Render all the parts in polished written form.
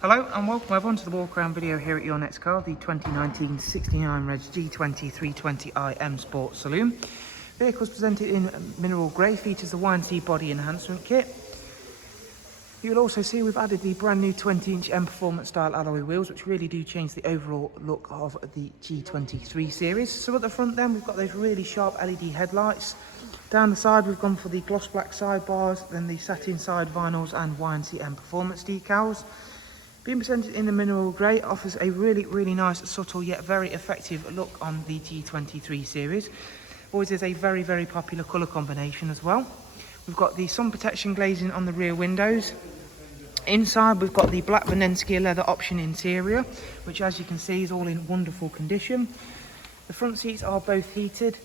Hello and welcome everyone to the walk around video here at your next car, the 2019 69 Reg G20 320i M Sport Saloon. Vehicle's presented in mineral grey, features the Y&C body enhancement kit. You'll also see we've added the brand new 20-inch M Performance style alloy wheels, which really do change the overall look of the G23 series. So at the front then, we've got those really sharp LED headlights. Down the side, we've gone for the gloss black sidebars, then the satin side vinyls and Y&C M Performance decals. Being presented in the mineral grey offers a really nice, subtle yet very effective look on the G23 series. Always is a very popular colour combination as well. We've got the sun protection glazing on the rear windows. Inside we've got the black Venenskia leather option interior, which as you can see is all in wonderful condition. The front seats are both heated,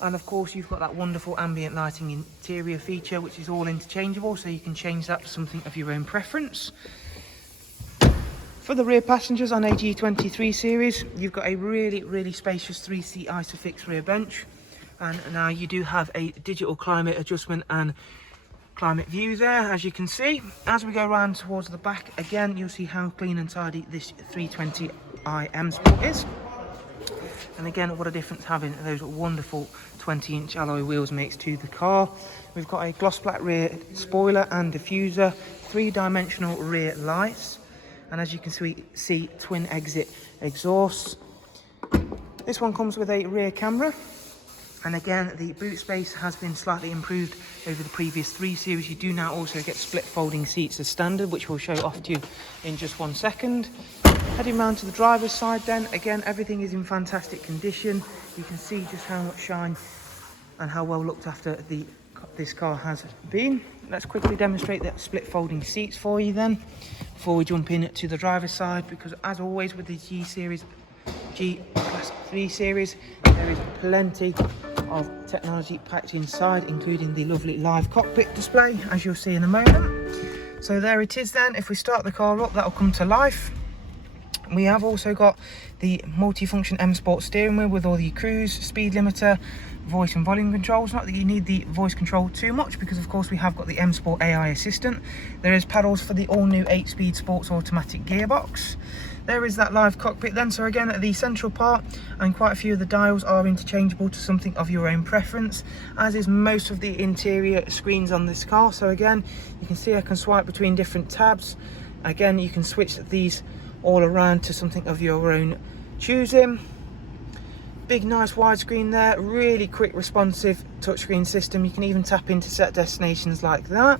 and of course you've got that wonderful ambient lighting interior feature, which is all interchangeable, so you can change that to something of your own preference. For the rear passengers on a G23 series, you've got a really spacious 3-seat Isofix rear bench, and now you do have a digital climate adjustment and climate view there, as you can see. As we go around towards the back again, you'll see how clean and tidy this 320i M Sport is. And again, what a difference having those wonderful 20-inch alloy wheels makes to the car. We've got a gloss black rear spoiler and diffuser, 3-dimensional rear lights, and as you can see, twin exit exhausts. This one comes with a rear camera, and again the boot space has been slightly improved over the previous 3 series. You do now also get split folding seats as standard, which we'll show off to you in just one second. Heading round to the driver's side then, again everything is in fantastic condition. You can see just how much shine and how well looked after this car has been. Let's quickly demonstrate the split folding seats for you then, before we jump in to the driver's side, because as always with the G Class 3 series, there is plenty of technology packed inside, including the lovely live cockpit display, as you'll see in a moment. So there it is then. If we start the car up, that'll come to life. We have also got the multifunction M Sport steering wheel with all the cruise, speed limiter, voice and volume controls. Not that you need the voice control too much, because of course we have got the M Sport AI assistant. There is paddles for the all new 8-speed sports automatic gearbox. There is that live cockpit then. So again, at the central part, and quite a few of the dials are interchangeable to something of your own preference, as is most of the interior screens on this car. So again, you can see I can swipe between different tabs. Again, you can switch these all around to something of your own choosing. Big nice widescreen there, really quick responsive touchscreen system. You can even tap into set destinations like that.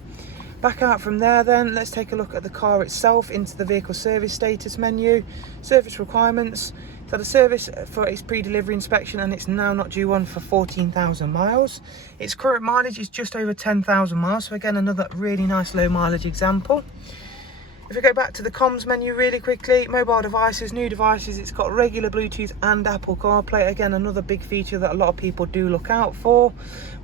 Back out from there then, let's take a look at the car itself, into the vehicle service status menu. Service requirements: it's had a service for its pre-delivery inspection and it's now not due one for 14,000 miles. Its current mileage is just over 10,000 miles, so again another really nice low mileage example. If we go back to the comms menu really quickly, mobile devices, new devices, it's got regular Bluetooth and Apple CarPlay. Again, another big feature that a lot of people do look out for.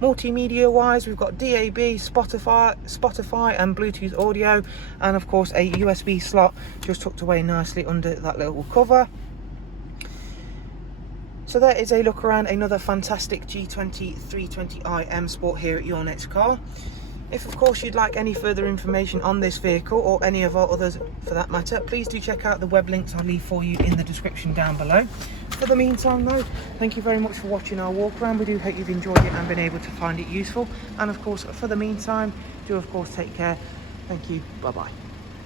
Multimedia wise, we've got DAB, Spotify and Bluetooth audio, and of course a USB slot just tucked away nicely under that little cover. So there is a look around another fantastic G20 320i M Sport here at your next car. If of course you'd like any further information on this vehicle, or any of our others for that matter, please do check out the web links I'll leave for you in the description down below. For the meantime though, thank you very much for watching our walk around. We do hope you've enjoyed it and been able to find it useful, and of course for the meantime, do of course take care. Thank you, bye bye.